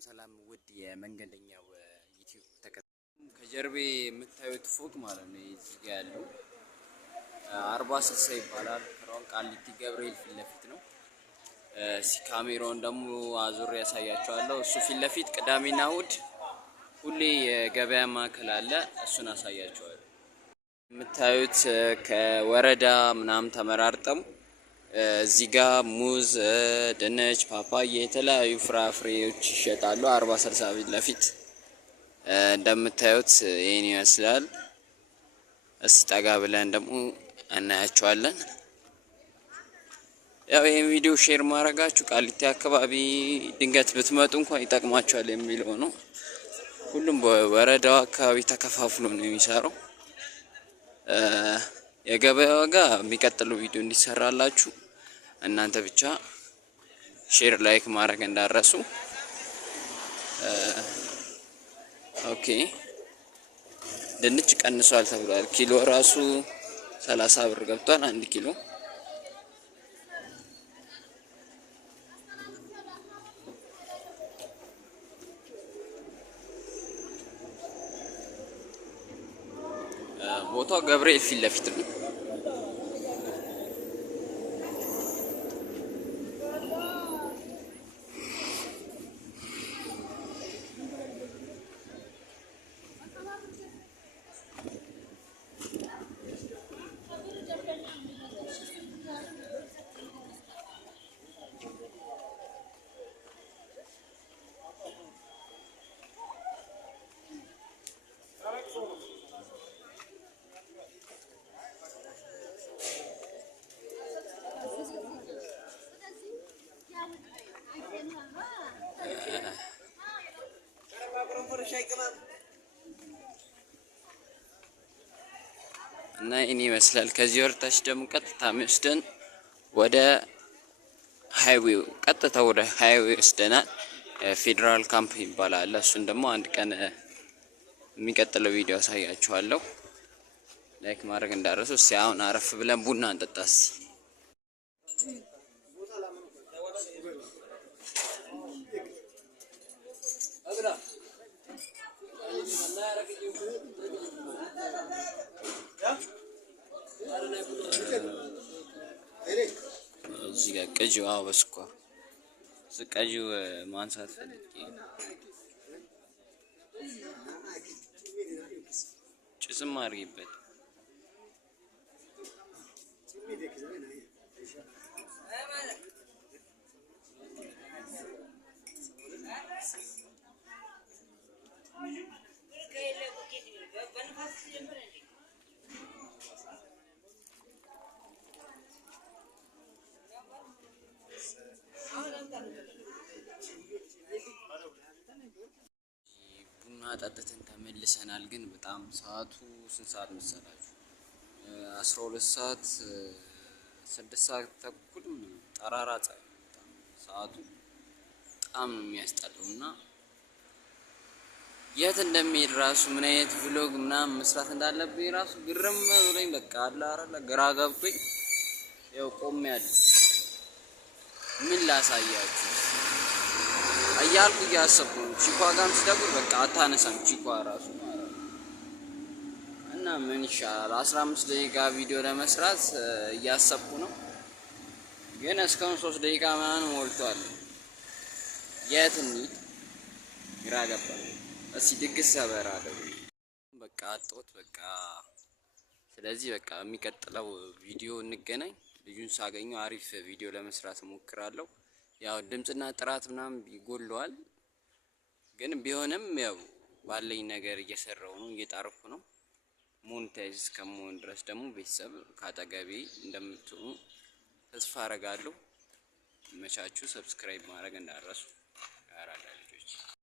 ሰላም ውድ የመንገደኛው ዩቲዩብ ተከታታዮች ከጀርቤ የምታዩት ፎቅ ማለት ነው እዚህ ጋር ያለው 40/60 ይባላል። ፍራውን ቃሊቲ ገብርኤል ፊት ለፊት ነው። ካሜራውን ደግሞ አዙሬ ያሳያችኋለሁ። እሱ ፊት ለፊት ቅዳሜና እሁድ ሁሌ የገበያ ማዕከል አለ፣ እሱን አሳያችኋለሁ። የምታዩት ከወረዳ ምናምን ተመራርጠው እዚህ ጋር ሙዝ፣ ድንች፣ ፓፓያ የተለያዩ ፍራፍሬዎች ይሸጣሉ። 40/60 ፊት ለፊት እንደምታዩት ይሄን ይመስላል። እስቲ ጠጋ ብለን ደግሞ እናያቸዋለን። ያው ይሄን ቪዲዮ ሼር ማድረጋችሁ ቃሊቲ አካባቢ ድንገት ብትመጡ እንኳን ይጠቅማችኋል የሚለው ነው። ሁሉም በወረዳው አካባቢ ተከፋፍሎ ነው የሚሰራው። የገበያ ዋጋ የሚቀጥለው ቪዲዮ እንዲሰራላችሁ እናንተ ብቻ ሼር ላይክ ማድረግ እንዳረሱ። ኦኬ ድንች ቀንሷል ተብሏል። ኪሎ ራሱ 30 ብር ገብቷል 1 ኪሎ። ቦታው ገብርኤል ፊት ለፊት ነው። እና ይሄን ይመስላል። ከዚህ ወርታች ደግሞ ቀጥታ መስደን ወደ ሃይዌው ቀጥታ ወደ ሃይዌው ወስደናል። ፌደራል ካምፕ ይባላል። እሱን ደግሞ አንድ ቀን የሚቀጥለው ቪዲዮ አሳያችኋለሁ። ላይክ ማድረግ እንዳረሱ። እስኪ አሁን አረፍ ብለን ቡና እንጠጣስ። እዚህ ጋር ቅጂው በስኳር ዝቃጂው ማንሳት ፈልጌ ጭስም አድርጊበት። ቡና ጠጥተን ተመልሰናል። ግን በጣም ሰዓቱ ስንት ሰዓት መሰላችሁ? 12 ሰዓት 6 ሰዓት ተኩል ጠራራ ፀሐይ። ሰዓቱ በጣም ነው የሚያስጠላው እና የት እንደሚሄድ ራሱ ምን አይነት ቭሎግ ምናምን መስራት እንዳለብኝ ራሱ ግርም ብሎኝ በቃ አለ አይደል ግራ ገብቶኝ ያው ቆሜያለሁ። ምን ላሳያችሁ እያልኩ እያሰብኩ ነው። ቺኳ ጋርም ስደውል በቃ አታነሳም ቺኳ ራሱ ማለት ነው። እና ምን ይሻላል 15 ደቂቃ ቪዲዮ ለመስራት እያሰብኩ ነው። ግን እስካሁን 3 ደቂቃ ምናምን ሞልቷል። የት እንሂድ ግራ ገባኝ። እስኪ ድግስ ሰበራለሁ በቃ አጣሁት በቃ። ስለዚህ በቃ የሚቀጥለው ቪዲዮ እንገናኝ። ልጁን ሳገኘው አሪፍ ቪዲዮ ለመስራት እሞክራለሁ። ያው ድምጽና ጥራት ምናምን ይጎለዋል፣ ግን ቢሆንም ያው ባለኝ ነገር እየሰራው ነው፣ እየጣርኩ ነው። ሞኔታይዝ እስከመሆን ድረስ ደግሞ ቤተሰብ ካጠገቤ እንደምትሆኑ ተስፋ አረጋለሁ። መቻችሁ ሰብስክራይብ ማድረግ እንዳረሱ።